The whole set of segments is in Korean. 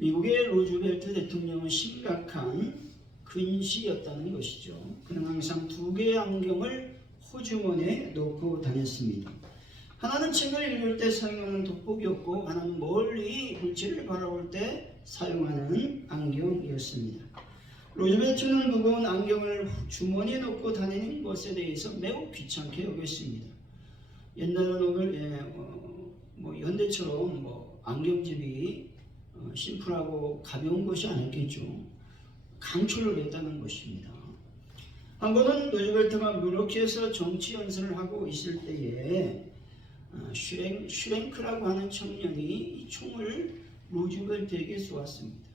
미국의 루즈벨트 대통령은 심각한 근시였다는 것이죠. 그는 항상 두 개의 안경을 호주머니에 넣고 다녔습니다. 하나는 책을 읽을 때 사용하는 돋보기였고, 하나는 멀리 물질을 바라볼 때 사용하는 안경이었습니다. 루즈벨트는 무거운 안경을 주머니에 넣고 다니는 것에 대해서 매우 귀찮게 여겼습니다. 옛날에는 현대처럼 안경집이 심플하고 가벼운 것이 아니겠죠. 강철로 냈다는 것입니다. 한 번은 루즈벨트가 뮤르키에서 정치 연설을 하고 있을 때에 슈랭크라고 하는 청년이 이 총을 루즈벨트에게 쏘았습니다.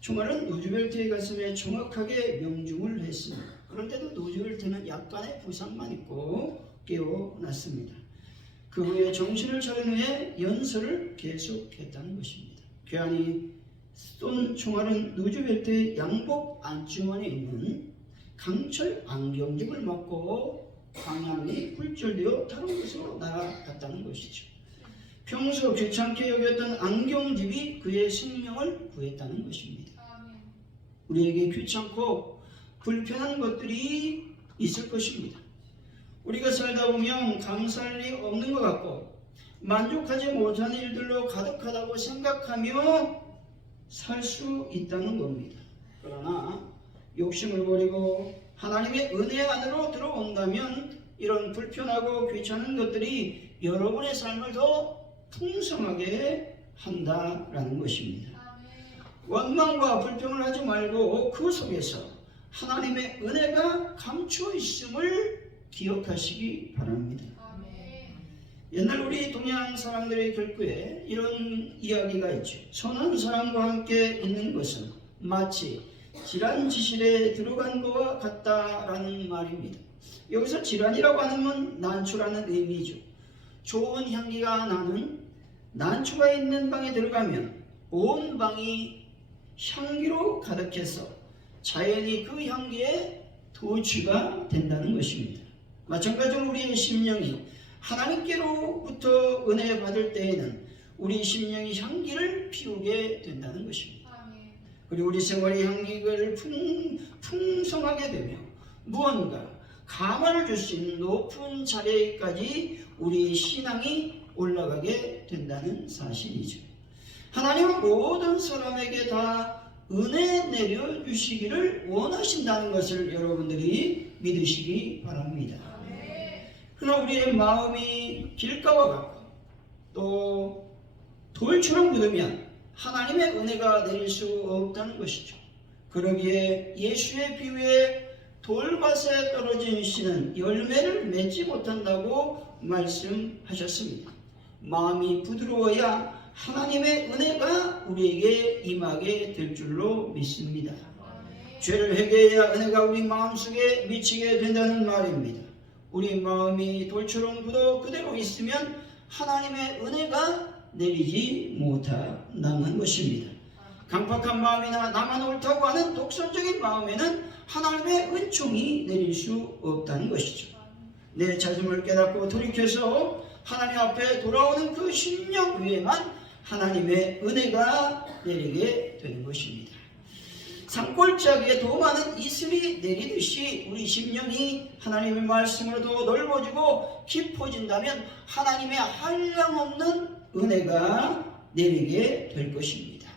총알은 루즈벨트의 가슴에 정확하게 명중을 했습니다. 그런데도 루즈벨트는 약간의 부상만 있고 깨어났습니다. 그 후에 정신을 차린 후에 연설을 계속했다는 것입니다. 괴한이 쏜 총알은 루즈벨트의 양복 안주머니에 있는 강철 안경집을 맞고 방향이 굴절되어 다른 곳으로 날아갔다는 것이죠. 평소 귀찮게 여겼던 안경집이 그의 생명을 구했다는 것입니다. 우리에게 귀찮고 불편한 것들이 있을 것입니다. 우리가 살다 보면 감사할 리 없는 것 같고 만족하지 못한 일들로 가득하다고 생각하며 살 수 있다는 겁니다. 그러나 욕심을 버리고 하나님의 은혜 안으로 들어온다면 이런 불편하고 귀찮은 것들이 여러분의 삶을 더 풍성하게 한다라는 것입니다. 원망과 불평을 하지 말고 그 속에서 하나님의 은혜가 감추어 있음을 기억하시기 바랍니다. 옛날 우리 동양 사람들의 글귀에 이런 이야기가 있죠. 선한 사람과 함께 있는 것은 마치 질환지실에 들어간 것과 같다라는 말입니다. 여기서 질환이라고 하는 건 난초라는 의미죠. 좋은 향기가 나는 난초가 있는 방에 들어가면 온 방이 향기로 가득해서 자연히 그 향기에 도취가 된다는 것입니다. 마찬가지로 우리의 심령이 하나님께로부터 은혜 받을 때에는 우리 심령이 향기를 피우게 된다는 것입니다. 그리고 우리 생활의 향기를 풍성하게 되며 무언가 감화를 줄 수 있는 높은 자리까지 우리 신앙이 올라가게 된다는 사실이죠. 하나님은 모든 사람에게 다 은혜 내려주시기를 원하신다는 것을 여러분들이 믿으시기 바랍니다. 그러나 우리의 마음이 길가와 같고 또 돌처럼 굳으면 하나님의 은혜가 내릴 수 없다는 것이죠. 그러기에 예수의 비유에 돌밭에 떨어진 씨는 열매를 맺지 못한다고 말씀하셨습니다. 마음이 부드러워야 하나님의 은혜가 우리에게 임하게 될 줄로 믿습니다. 죄를 회개해야 은혜가 우리 마음속에 미치게 된다는 말입니다. 우리 마음이 돌처럼 굳어 그대로 있으면 하나님의 은혜가 내리지 못한다는 것입니다. 강팍한 마음이나 나만 옳다고 하는 독선적인 마음에는 하나님의 은총이 내릴 수 없다는 것이죠. 내 자신을 깨닫고 돌이켜서 하나님 앞에 돌아오는 그 심령 위에만 하나님의 은혜가 내리게 되는 것입니다. 산골짜기에 더 많은 이슬이 내리듯이 우리 심령이 하나님의 말씀으로 더 넓어지고 깊어진다면 하나님의 한량없는 은혜가 내리게 될 것입니다.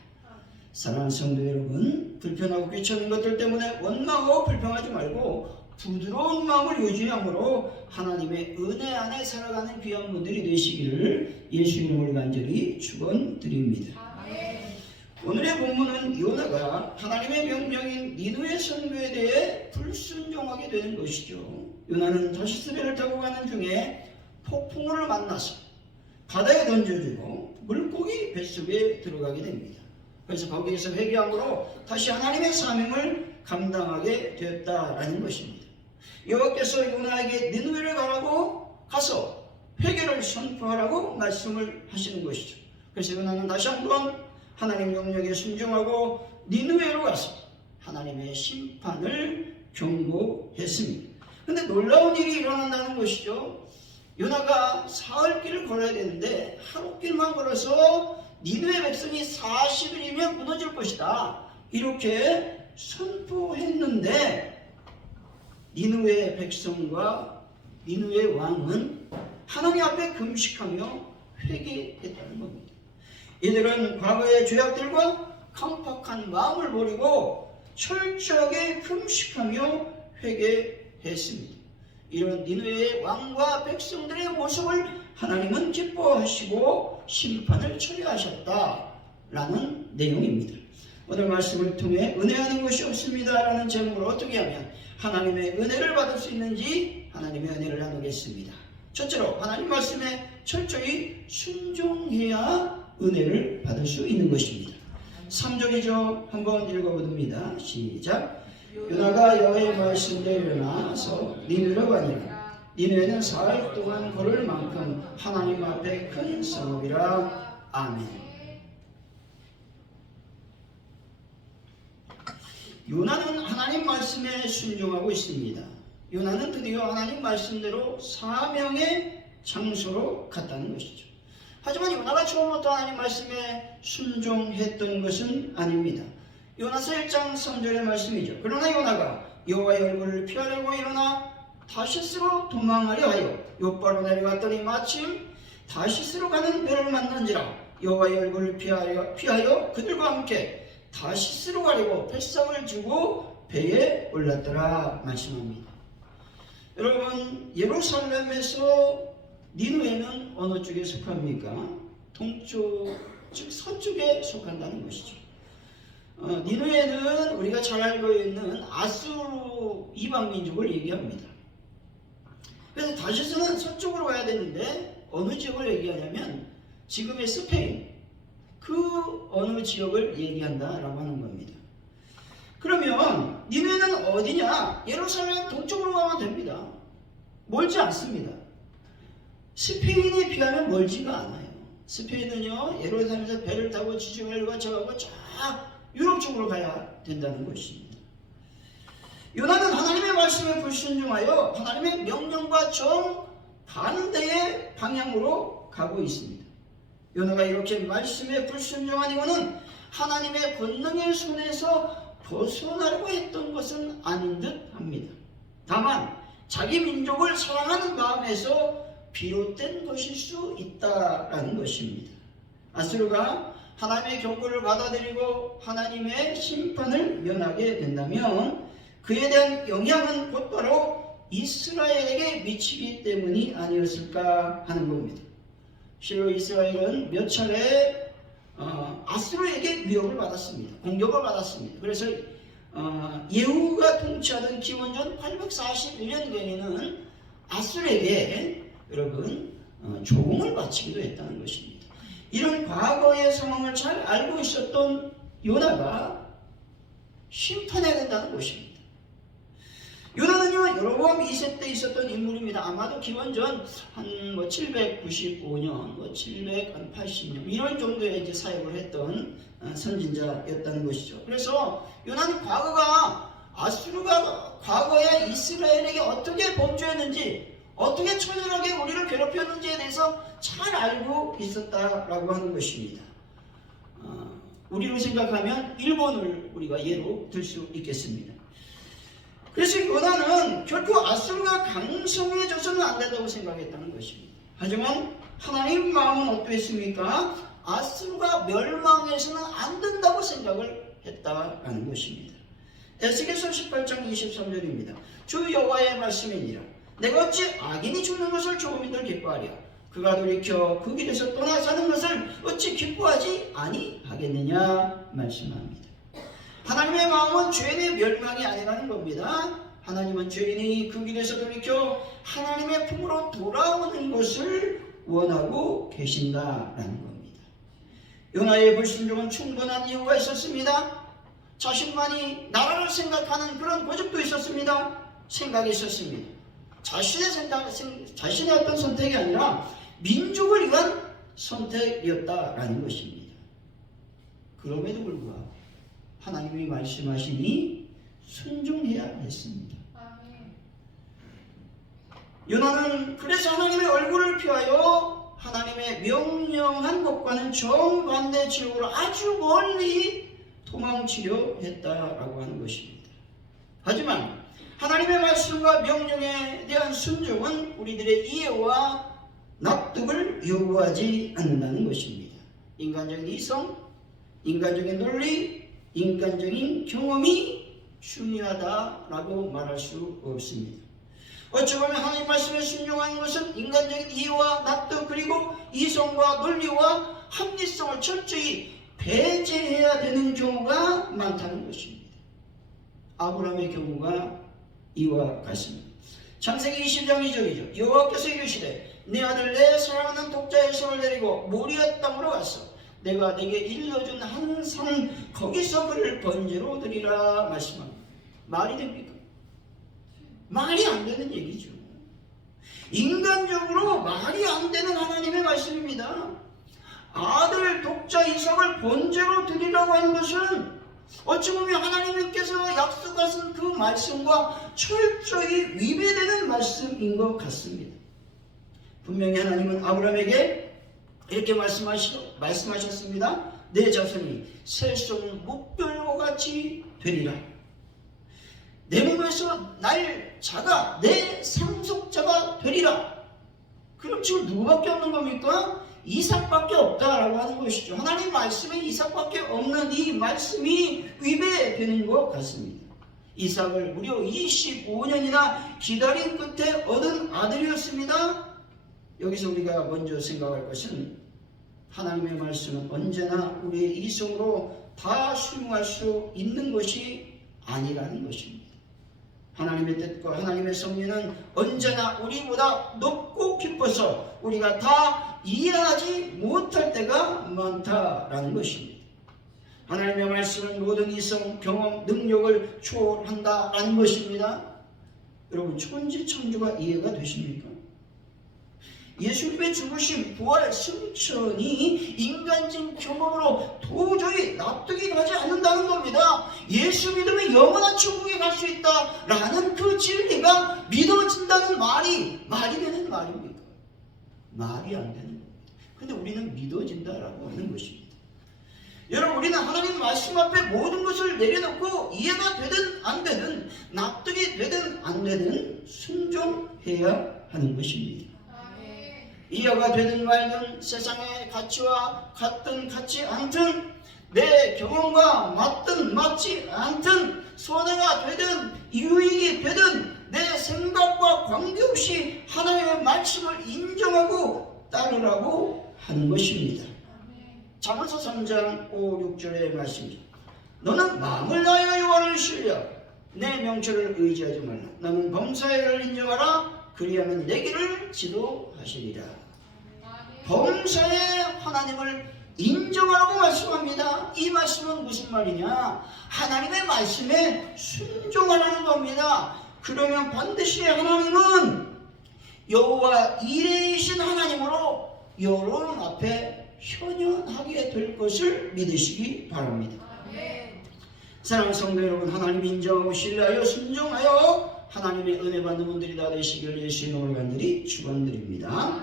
사랑하는 성도 여러분, 불편하고 귀찮은 것들 때문에 원망하고 불평하지 말고 부드러운 마음을 유지함으로 하나님의 은혜 안에 살아가는 귀한 분들이 되시기를 예수 이름으로 간절히 축원드립니다. 오늘의 본문은 요나가 하나님의 명령인 니느웨 선교에 대해 불순종하게 되는 것이죠. 요나는 다시스 배를 타고 가는 중에 폭풍우를 만나서 바다에 던져지고 물고기 뱃속에 들어가게 됩니다. 그래서 거기에서 회개함으로 다시 하나님의 사명을 감당하게 되었다라는 것입니다. 여호와께서 요나에게 니느웨를 가서 회개를 선포하라고 말씀을 하시는 것이죠. 그래서 요나는 다시 한번 하나님 명령에 순종하고 니느웨로 가서 하나님의 심판을 경고했습니다. 그런데 놀라운 일이 일어난다는 것이죠. 요나가 사흘길을 걸어야 되는데 하루길만 걸어서 니느웨 백성이 40일이면 무너질 것이다. 이렇게 선포했는데 니느웨 백성과 니느웨 왕은 하나님 앞에 금식하며 회개했다는 겁니다. 이들은 과거의 죄악들과 강팍한 마음을 버리고 철저하게 금식하며 회개했습니다. 이런 니느웨의 왕과 백성들의 모습을 하나님은 기뻐하시고 심판을 처리하셨다라는 내용입니다. 오늘 말씀을 통해 은혜하는 것이 없습니다라는 제목으로 어떻게 하면 하나님의 은혜를 받을 수 있는지 하나님의 은혜를 나누겠습니다. 첫째로 하나님 말씀에 철저히 순종해야 은혜를 받을 수 있는 것입니다. 3절이죠. 한번 읽어봅니다. 시작. 요나가 여호와의 말씀대로 일어나서 니느웨로 가니라. 니느웨는 4일 동안 걸을 만큼 하나님 앞에 큰 성읍이라. 아멘. 요나는 하나님 말씀에 순종하고 있습니다. 요나는 드디어 하나님 말씀대로 사명의 장소로 갔다는 것이죠. 하지만 요나가 처음부터 하나님 말씀에 순종했던 것은 아닙니다. 요나서 1장 3절의 말씀이죠. 그러나 요나가 여호와의 얼굴을 피하려고 일어나 다시스로 도망하려 하여 욥바로 내려갔더니 마침 다시스로 가는 배를 만난지라. 여호와의 얼굴을 피하여 그들과 함께 다시스로 가려고 뱃삭을 주고 배에 올랐더라 말씀합니다. 여러분, 예루살렘에서 니느웨는 어느 쪽에 속합니까? 동쪽, 즉 서쪽에 속한다는 것이죠. 니느웨는 우리가 잘 알고 있는 아수르 이방 민족을 얘기합니다. 그래서 다시스는 서쪽으로 가야 되는데 어느 지역을 얘기하냐면 지금의 스페인, 그 어느 지역을 얘기한다라고 하는 겁니다. 그러면 니느웨는 어디냐? 예루살렘 동쪽으로 가면 됩니다. 멀지 않습니다. 스페인에 비하면 멀지가 않아요. 스페인은요, 예루살렘에서 배를 타고 지중해를 거쳐가고 쫙 유럽 쪽으로 가야 된다는 것입니다. 요나는 하나님의 말씀에 불순종하여 하나님의 명령과 정반대의 방향으로 가고 있습니다. 요나가 이렇게 말씀에 불순종한 이유는 하나님의 권능의 손에서 벗어나려고 했던 것은 아닌 듯 합니다. 다만 자기 민족을 사랑하는 마음에서 비롯된 것일 수 있다라는 것입니다. 아수르가 하나님의 경고를 받아들이고 하나님의 심판을 면하게 된다면 그에 대한 영향은 곧바로 이스라엘에게 미치기 때문이 아니었을까 하는 겁니다. 실로 이스라엘은 몇 차례 아수르에게 위협을 받았습니다. 공격을 받았습니다. 그래서 예후가 통치하던 기원전 841년경에는 아수르에게 여러분 조공을 바치기도 했다는 것입니다. 이런 과거의 상황을 잘 알고 있었던 요나가 심판해야 된다는 것입니다. 요나는요, 여로보암 2세 때 있었던 인물입니다. 아마도 기원전 한 795년, 780년 이런 정도에 이제 사역을 했던 선진자였다는 것이죠. 그래서 요나는 아수르가 과거에 이스라엘에게 어떻게 범죄했는지, 어떻게 처절하게 우리를 괴롭혔는지에 대해서 잘 알고 있었다라고 하는 것입니다. 우리로 생각하면 일본을 우리가 예로 들 수 있겠습니다. 그래서 요나는 결코 아수르가 강성해져서는 안 된다고 생각했다는 것입니다. 하지만 하나님 마음은 어떠했습니까? 아수르가 멸망해서는 안 된다고 생각을 했다라는 것입니다. 에스겔서 18장 23절입니다. 주 여호와의 말씀이니라. 내가 어찌 악인이 죽는 것을 조금이들 기뻐하랴. 그가 돌이켜 그 길에서 떠나 사는 것을 어찌 기뻐하지 아니하겠느냐 말씀합니다. 하나님의 마음은 죄인의 멸망이 아니라는 겁니다. 하나님은 죄인이 그 길에서 돌이켜 하나님의 품으로 돌아오는 것을 원하고 계신다라는 겁니다. 요나의 불순종은 충분한 이유가 있었습니다. 자신만이 나라를 생각하는 그런 고집도 있었습니다. 생각이 있었습니다. 자신의 어떤 선택이 아니라 민족을 위한 선택이었다라는 것입니다. 그럼에도 불구하고 하나님이 말씀하시니 순종해야 했습니다. 요나는 그래서 하나님의 얼굴을 피하여 하나님의 명령한 것과는 정반대 지역으로 아주 멀리 도망치려 했다라고 하는 것입니다. 하지만 하나님의 말씀과 명령에 대한 순종은 우리들의 이해와 납득을 요구하지 않는다는 것입니다. 인간적인 이성, 인간적인 논리, 인간적인 경험이 중요하다라고 말할 수 없습니다. 어찌 보면 하나님 말씀에 순종하는 것은 인간적인 이해와 납득 그리고 이성과 논리와 합리성을 철저히 배제해야 되는 경우가 많다는 것입니다. 아브라함의 경우가 이와 같습니다. 창세기 20장 2절이죠. 여호와께서 이르시되 내 아들 내 사랑하는 독자 에서를 데리고 모리아 땅으로 갔어. 내가 네게 일러준 한 산 거기서 그를 번제로 드리라 말씀합니다. 말이 됩니까? 말이 안 되는 얘기죠. 인간적으로 말이 안 되는 하나님의 말씀입니다. 아들 독자 이삭을 번제로 드리라고 하는 것은 어찌 보면 하나님께서 약속하신 그 말씀과 철저히 위배되는 말씀인 것 같습니다. 분명히 하나님은 아브라함에게 이렇게 말씀하셨습니다. 내 자손이 셀송 목별과 같이 되리라. 내 몸에서 날 자가 내 상속자가 되리라. 그럼 지금 누구밖에 없는 겁니까? 이삭밖에 없다라고 하는 것이죠. 하나님 말씀에 이삭밖에 없는 이 말씀이 위배되는 것 같습니다. 이삭을 무려 25년이나 기다린 끝에 얻은 아들이었습니다. 여기서 우리가 먼저 생각할 것은 하나님의 말씀은 언제나 우리의 이성으로 다 수용할 수 있는 것이 아니라는 것입니다. 하나님의 뜻과 하나님의 섭리는 언제나 우리보다 높고 깊어서 우리가 다 이해하지 못할 때가 많다라는 것입니다. 하나님의 말씀은 모든 이성, 경험, 능력을 초월한다라는 것입니다. 여러분, 천지창조가 이해가 되십니까? 예수님의 죽으심, 부활, 승천이 인간적인 경험으로 도저히 납득이 가지 않는다는 겁니다. 예수 믿으면 영원한 천국에 갈 수 있다라는 그 진리가 믿어진다는 말이 되는 말입니까? 말이 안 되는 겁니다. 근데 우리는 믿어진다라고 하는 것입니다. 여러분, 우리는 하나님 말씀 앞에 모든 것을 내려놓고 이해가 되든 안 되든 납득이 되든 안 되든 순종해야 하는 것입니다. 이해가 되든 말든 세상의 가치와 같든 같지 않든 내 경험과 맞든 맞지 않든 손해가 되든 유익이 되든 내 생각과 관계없이 하나님의 말씀을 인정하고 따르라고 하는 것입니다. 잠언서 3장 5, 6절의 말씀입니다. 너는 마음을 다하여 여호와를 신뢰하고 내 명철을 의지하지 말라. 너는 범사의 일을 인정하라. 그리하면 내 길을 지도하시리라. 범사의 하나님을 인정하라고 말씀합니다. 이 말씀은 무슨 말이냐? 하나님의 말씀에 순종하라는 겁니다. 그러면 반드시 하나님은 여호와 이레이신 하나님으로 여러분 앞에 현현하게 될 것을 믿으시기 바랍니다. 사랑하는 성도 여러분, 하나님 인정하고 신뢰하여 순종하여 하나님의 은혜 받는 분들이 다 되시길 예수의 이름으로 간절히 축원드립니다.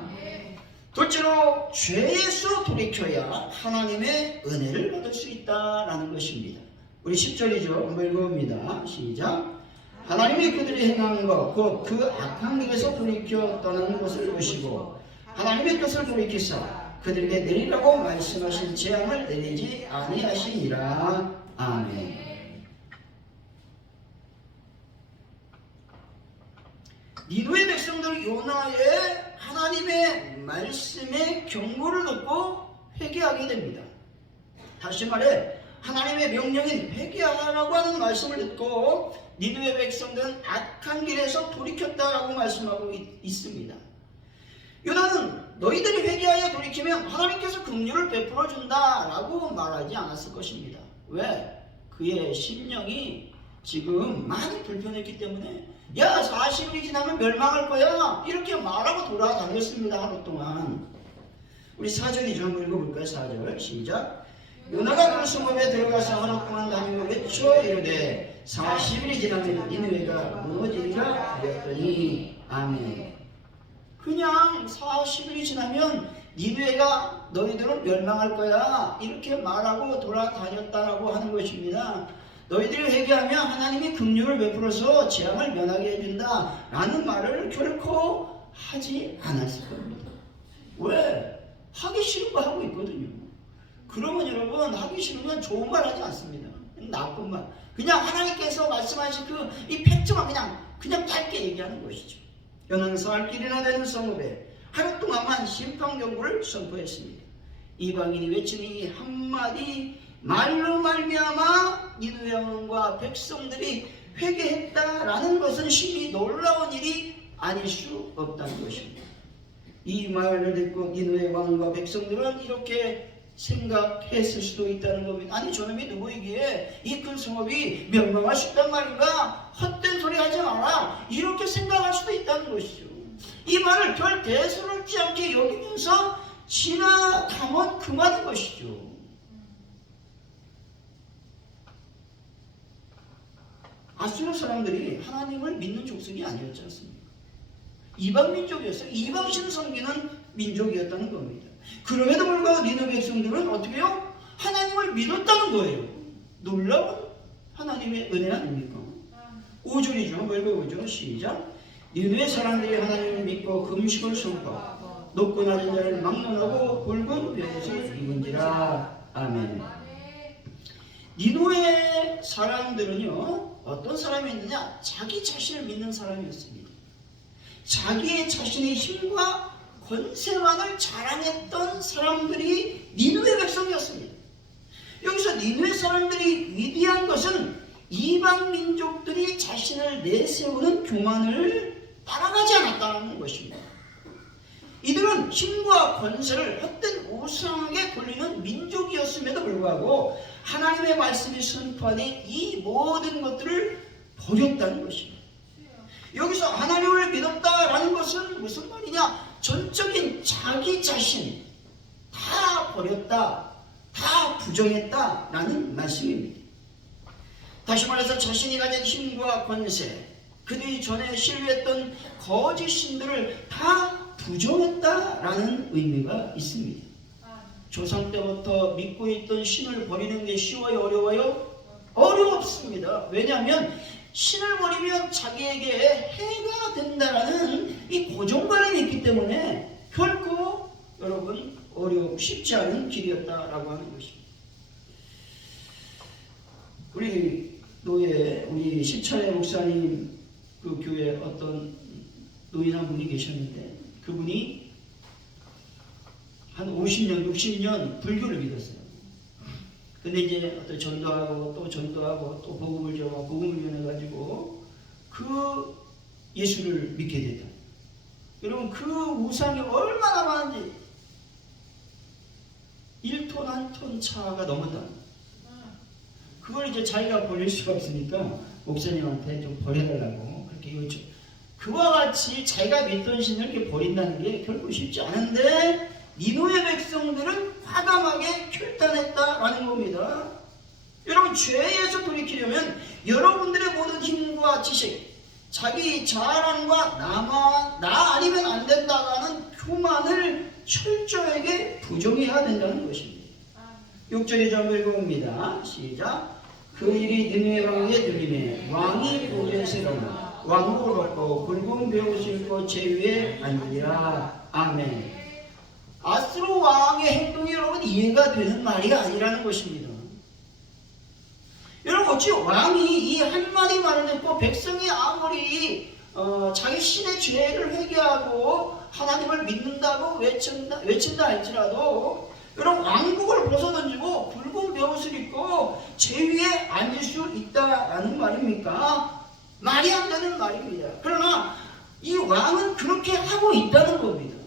둘째로, 죄에서 돌이켜야 하나님의 은혜를 받을 수 있다라는 것입니다. 우리 10절이죠. 한번 읽어봅니다. 시작. 하나님이 그들이 행한 것, 곧 그 악한 길에서 돌이켜 떠나는 것을 보시고 하나님의 뜻을 돌이키사 그들에게 내리라고 말씀하신 재앙을 내리지 아니하시니라. 아멘. 니느웨 백성들 요나의 하나님의 말씀의 경고를 듣고 회개하게 됩니다. 다시 말해 하나님의 명령인 회개하라고 하는 말씀을 듣고 니느웨 백성들은 악한 길에서 돌이켰다라고 말씀하고 있습니다. 요나는 너희들이 회개하여 돌이키면 하나님께서 긍휼을 베풀어 준다라고 말하지 않았을 것입니다. 왜? 그의 심령이 지금 많이 불편했기 때문에 야 40일이 지나면 멸망할 거야 이렇게 말하고 돌아다녔습니다. 하루 동안. 우리 4절이 좀 한번 읽어볼까요? 4절 시작. 요나가 그 성읍에 들어가서 하루 동안 다니며 외쳐 이르되 40일이 지나면 니느웨가 무너지리라 하였더니 아멘. 그냥 40일이 지나면 니느웨가 너희들은 멸망할 거야 이렇게 말하고 돌아다녔다라고 하는 것입니다. 너희들이 회개하면 하나님이 긍휼을 베풀어서 재앙을 면하게 해준다 라는 말을 결코 하지 않았을 겁니다. 왜? 하기 싫은 거 하고 있거든요. 그러면 여러분, 하기 싫으면 좋은 말 하지 않습니다. 나쁜 말. 그냥 하나님께서 말씀하신 이 팩트만 그냥 짧게 얘기하는 것이죠. 여는 살 길이나 되는 성읍에 하루 동안만 심판경고를 선포했습니다. 이방인이 외치는 이 한마디 말로 말미암아 니느웨 왕과 백성들이 회개했다라는 것은 심히 놀라운 일이 아닐 수 없다는 것입니다. 이 말을 듣고 니느웨 왕과 백성들은 이렇게 생각했을 수도 있다는 겁니다. 아니 저놈이 누구이기에 이 큰 성읍이 멸망할 수 있단 말인가? 헛된 소리 하지 마라 이렇게 생각할 수도 있다는 것이죠. 이 말을 별 대수롭지 않게 여기면서 지나가면 그만인 것이죠. 아수르 사람들이 하나님을 믿는 족속이 아니었지 않습니까? 이방 민족이었어요. 이방신 섬기는 민족이었다는 겁니다. 그럼에도 불구하고 니느웨 백성들은 어떻게 해요? 하나님을 믿었다는 거예요. 놀라운 하나님의 은혜 아닙니까? 5절이죠. 한번 읽어보죠. 시작. 니느웨 사람들이 하나님을 믿고 금식을 선포하고 높고 낮은 자를 막론하고 붉은 베옷을 입은지라. 아멘. 니느웨 사람들은요 어떤 사람이었느냐? 자기 자신을 믿는 사람이었습니다. 자기의 자신의 힘과 권세만을 자랑했던 사람들이 니느웨 백성이었습니다. 여기서 니느웨 사람들이 위대한 것은 이방 민족들이 자신을 내세우는 교만을 따라가지 않았다는 것입니다. 이들은 힘과 권세를 헛된 우상에게 돌리는 민족이었음에도 불구하고 하나님의 말씀이 선포하는 이 모든 것들을 버렸다는 것입니다. 여기서 하나님을 믿었다라는 것은 무슨 말이냐? 전적인 자기 자신 다 버렸다, 다 부정했다라는 말씀입니다. 다시 말해서 자신이 가진 힘과 권세, 그들이 전에 신뢰했던 거짓 신들을 다 부정했다라는 의미가 있습니다. 조상 때부터 믿고 있던 신을 버리는 게 쉬워요? 어려워요? 어렵습니다. 왜냐하면 신을 버리면 자기에게 해가 된다라는 이 고정관념이 있기 때문에 결코 여러분 쉽지 않은 길이었다라고 하는 것입니다. 우리 시차의 목사님 그 교회 어떤 노인 한 분이 계셨는데 그분이 한 50년, 60년 불교를 믿었어요. 근데 이제 또 전도하고 또 복음을 전하고 복음을 전해가지고 그 예수를 믿게 됐다. 여러분 그 우상이 얼마나 많은지 1톤 1톤 차가 넘었다. 그걸 이제 자기가 버릴 수가 없으니까 목사님한테 좀 버려달라고 그렇게 요청. 그와 같이 자기가 믿던 신을 이렇게 버린다는 게 결코 쉽지 않은데 니느웨 백성들은 과감하게 결단했다라는 겁니다. 여러분 죄에서 돌이키려면 여러분들의 모든 힘과 지식, 자기 자랑과 나 아니면 안 된다라는 교만을 철저하게 부정해야 된다는 것입니다. 6절에 좀 읽어봅니다. 시작. 그 일이 니느웨 왕에게 들리매 왕이 보좌에서 일어나 왕복을 벗고 붉은 베옷을 입고 제위에 앉으리라. 아멘. 아수르 왕의 행동이 여러분 이해가 되는 말이 아니라는 것입니다. 여러분 어찌 왕이 이 한마디 말을 듣고 백성이 아무리 자기 신의 죄를 회개하고 하나님을 믿는다고 외친다 할지라도 여러분 왕복을 벗어던지고 붉은 베옷을 입고 제위에 앉을 수 있다라는 말입니까? 말이 안 되는 말입니다. 그러나 이 왕은 그렇게 하고 있다는 겁니다.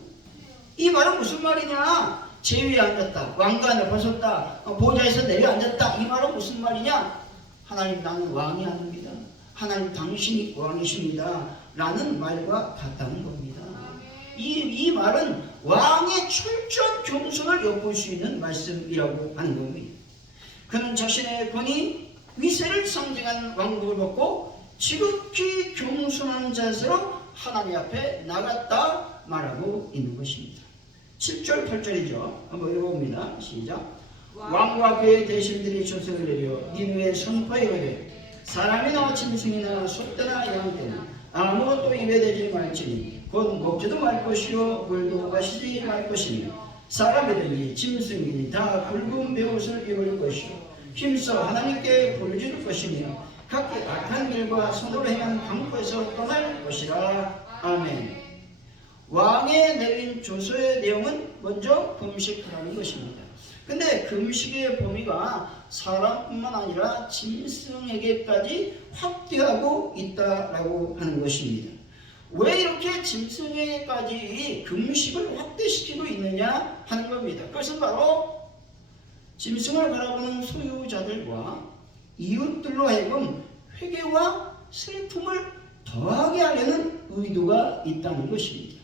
이 말은 무슨 말이냐? 제위에 앉았다, 왕관을 벗었다, 보좌에서 내려앉았다. 이 말은 무슨 말이냐? 하나님 나는 왕이 아닙니다. 하나님 당신이 왕이십니다. 라는 말과 같다는 겁니다. 이 말은 왕의 철저한 겸손을 엿볼 수 있는 말씀이라고 하는 겁니다. 그는 자신의 권위, 위세를 상징하는 왕복을 벗고 지극히 겸손한 자세로 하나님 앞에 나갔다 말하고 있는 것입니다. 7절 8절이죠. 한번 읽어봅니다. 시작. 왕과 그의 대신들이 조서를 내려 니느웨에 선포하이르되 사람이나 짐승이나 소떼나 양떼나 아무것도 입에 대지 말지니 곧 먹지도 말 것이요 물도 마시지 말 것이니 사람이든지 짐승이니 다 굵은 베옷을 입을 것이요 힘써 하나님께 부르짖을 것이며 각기 악한 길과 손으로 행한 강포에서 떠날 것이라. 아멘. 왕에 내린 조서의 내용은 먼저 금식하라는 것입니다. 근데 금식의 범위가 사람뿐만 아니라 짐승에게까지 확대하고 있다라고 하는 것입니다. 왜 이렇게 짐승에게까지 금식을 확대시키고 있느냐 하는 겁니다. 그것은 바로 짐승을 바라보는 소유자들과 이웃들로 하여금 회개와 슬픔을 더하게 하려는 의도가 있다는 것입니다.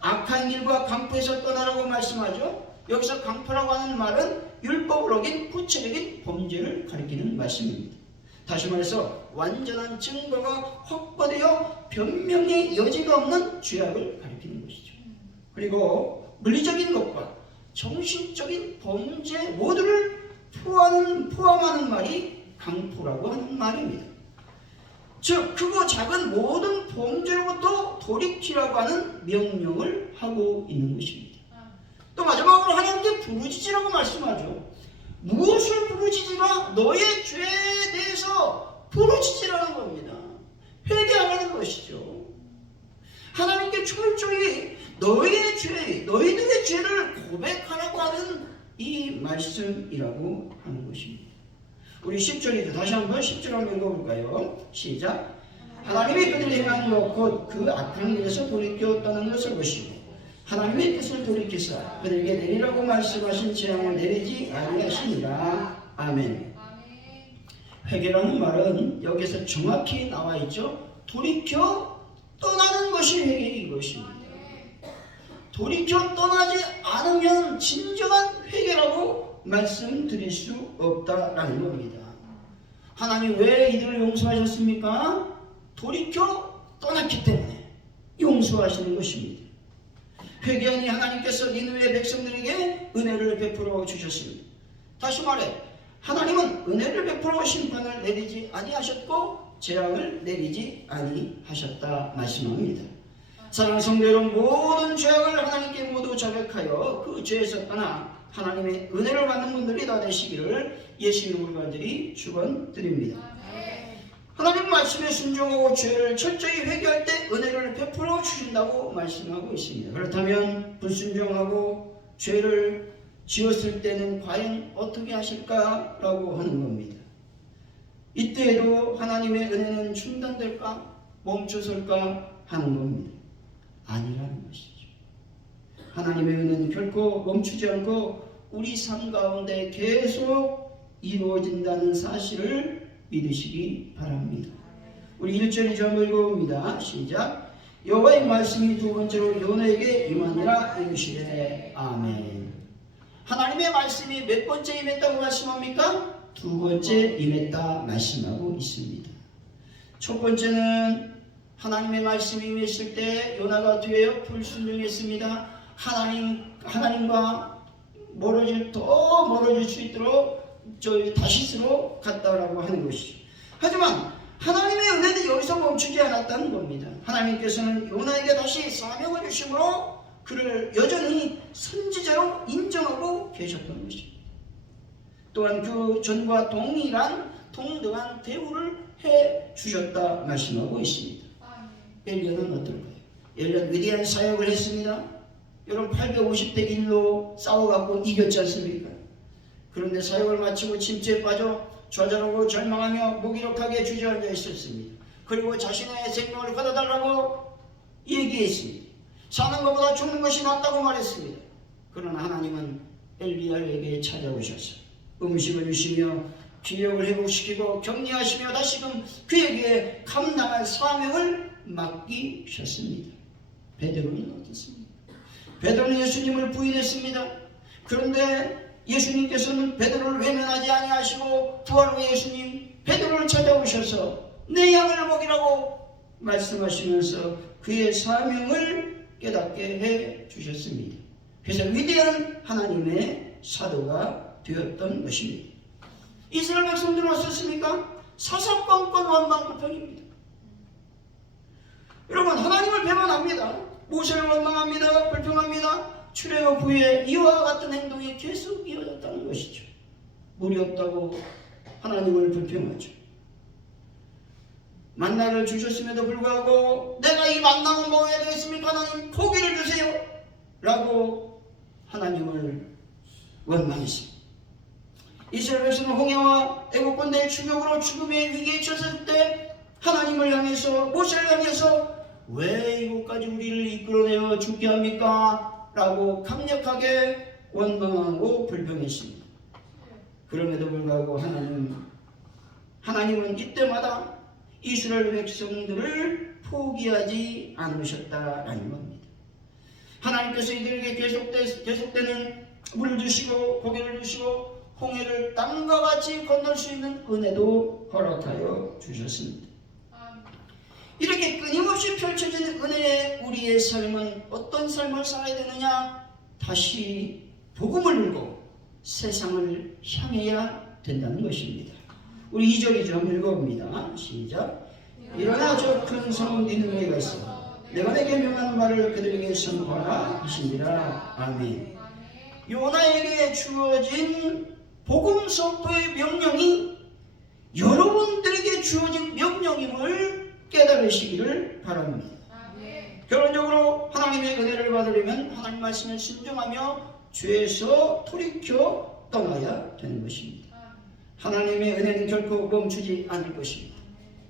악한 길과 강포에서 떠나라고 말씀하죠. 여기서 강포라고 하는 말은 율법을 어긴 구체적인 범죄를 가리키는 말씀입니다. 다시 말해서 완전한 증거가 확보되어 변명의 여지가 없는 죄악을 가리키는 것이죠. 그리고 물리적인 것과 정신적인 범죄 모두를 포함하는 말이 강포라고 하는 말입니다. 즉 크고 작은 모든 범죄로부터 돌이키라고 하는 명령을 하고 있는 것입니다. 또 마지막으로 하나님께 부르짖으라고 말씀하죠. 무엇을 부르짖으라? 너의 죄에 대해서 부르짖으라는 겁니다. 회개하라는 것이죠. 하나님께 철저히 너희들의 죄를 고백하라고 하는 이 말씀이라고 하는 것입니다. 우리 10절이죠. 다시 한번 10절 한번 읽어볼까요? 시작. 하나님이 그들이 행한 것 곧 그 악한 길에서 돌이켜 떠난 것을 보시고 하나님의 뜻을 돌이키사 그들에게 내리라고 말씀하신 재앙을 내리지 아니하시니라. 아멘. 회개라는 말은 여기서 정확히 나와 있죠. 돌이켜 떠나는 것이 회개인 것입니다. 돌이켜 떠나지 않으면 진정한 회개라고 말씀드릴 수 없다라는 겁니다. 하나님 왜 이들을 용서하셨습니까? 돌이켜 떠났기 때문에 용서하시는 것입니다. 회개하니 하나님께서 니느웨 백성들에게 은혜를 베풀어 주셨습니다. 다시 말해 하나님은 은혜를 베풀어 심판을 내리지 아니하셨고 재앙을 내리지 아니하셨다 말씀합니다. 사랑하는 성도 여러분, 모든 죄악을 하나님께 모두 자백하여 그 죄에서 떠나 하나님의 은혜를 받는 분들이 다 되시기를 예수 이름으로 간절히 축원드립니다. 하나님 말씀에 순종하고 죄를 철저히 회개할 때 은혜를 베풀어 주신다고 말씀하고 있습니다. 그렇다면 불순종하고 죄를 지었을 때는 과연 어떻게 하실까라고 하는 겁니다. 이때에도 하나님의 은혜는 중단될까 멈춰설까 하는 겁니다. 아니라는 것이죠. 하나님의 은혜는 결코 멈추지 않고 우리 삶 가운데 계속 이루어진다는 사실을 믿으시기 바랍니다. 우리 1절 2절 읽어봅니다. 시작. 여호와의 말씀이 두 번째로 요나에게 임하니라 이르시되 아멘. 하나님의 말씀이 몇 번째 임했다고 말씀합니까? 두 번째 임했다 말씀하고 있습니다. 첫 번째는 하나님의 말씀이 임했을 때 요나가 뒤에 불순종했습니다. 하나님과 더 멀어질 수 있도록 저희 다시스로 갔다라고 하는 것이죠. 하지만 하나님의 은혜는 여기서 멈추지 않았다는 겁니다. 하나님께서는 요나에게 다시 사명을 주심으로 그를 여전히 선지자로 인정하고 계셨던 것입니다. 또한 그 전과 동등한 대우를 해 주셨다 말씀하고 있습니다. 엘리야는 어떨까요? 엘리야는 위대한 사역을 했습니다. 여러분 850대 1로 싸워갖고 이겼지 않습니까? 그런데 사역을 마치고 침체에 빠져 좌절하고 절망하며 무기력하게 주저앉아 있었습니다. 그리고 자신의 생명을 걷어달라고 얘기했습니다. 사는 것보다 죽는 것이 낫다고 말했습니다. 그러나 하나님은 엘리야에게 찾아오셔서 음식을 주시며 기력을 회복시키고 격려하시며 다시금 그에게 감당할 사명을 맡기셨습니다. 베드로는 어떻습니까? 베드로는 예수님을 부인했습니다. 그런데 예수님께서는 베드로를 외면하지 아니하시고 부활 후 예수님 베드로를 찾아오셔서 내 양을 먹이라고 말씀하시면서 그의 사명을 깨닫게 해 주셨습니다. 그래서 위대한 하나님의 사도가 되었던 것입니다. 이스라엘 백성들은 어떻습니까? 사사건건 원망불평입니다. 여러분, 하나님을 배반합니다. 모세를 원망합니다. 불평합니다. 출애굽 후에 이와 같은 행동이 계속 이어졌다는 것이죠. 물이 없다고 하나님을 불평하죠. 만나를 주셨음에도 불구하고 내가 이 만나는 먹어야 되겠습니까? 하나님 고기를 주세요 라고 하나님을 원망했습니다. 이스라엘 백성은 홍해와 애국 군대의 추격으로 죽음의 위기에 처했을 때 하나님을 향해서, 모세를 향해서 왜 이곳까지 우리를 이끌어내어 죽게 합니까? 라고 강력하게 원망하고 불평했습니다. 그럼에도 불구하고 하나님은 이때마다 이스라엘 백성들을 포기하지 않으셨다라는 겁니다. 하나님께서 이들에게 계속되는 물을 주시고 고기를 주시고 홍해를 땅과 같이 건널 수 있는 은혜도 허락하여 주셨습니다. 이렇게 끊임없이 펼쳐지는 은혜의 우리의 삶은 어떤 삶을 살아야 되느냐? 다시 복음을 들고 세상을 향해야 된다는 것입니다. 우리 2절 좀 읽어봅니다. 시작. 일어나 저 큰 성은 니느웨가 있어 내가 내게 명한 말을 그들에게 선포하라 하시니라. 아멘. 요나에게 주어진 복음 선포의 명령이 여러분들에게 주어진 명령임을 깨달으시기를 바랍니다. 결론적으로 하나님의 은혜를 받으려면 하나님 말씀에 순종하며 죄에서 돌이켜 떠나야 되는 것입니다. 하나님의 은혜는 결코 멈추지 않을 것입니다.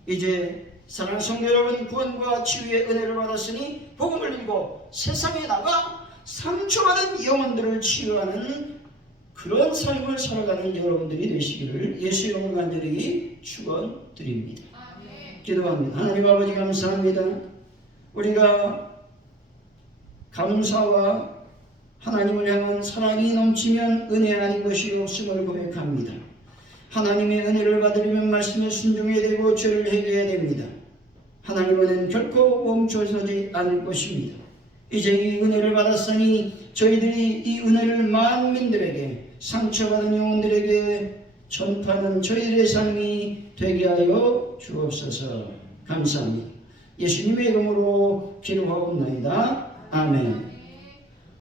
이제 사랑하는 성도 여러분, 구원과 치유의 은혜를 받았으니 복음을 들고 세상에 나가 상처받은 영혼들을 치유하는 그런 삶을 살아가는 여러분들이 되시기를 예수 이름으로 간절히 축원드립니다. 기도합니다. 하나님 아버지 감사합니다. 우리가 감사와 하나님을 향한 사랑이 넘치면 은혜 아닌 것이 없음을 고백합니다. 하나님의 은혜를 받으려면 말씀에 순종해야 되고 죄를 해결해야 됩니다. 하나님은 결코 멈춰서지 않을 것입니다. 이제 이 은혜를 받았으니 저희들이 이 은혜를 만민들에게, 상처받은 영혼들에게 전파하는 저희들의 삶이 되게 하여 주옵소서. 감사합니다. 예수님의 이름으로 기도하옵나이다. 아멘.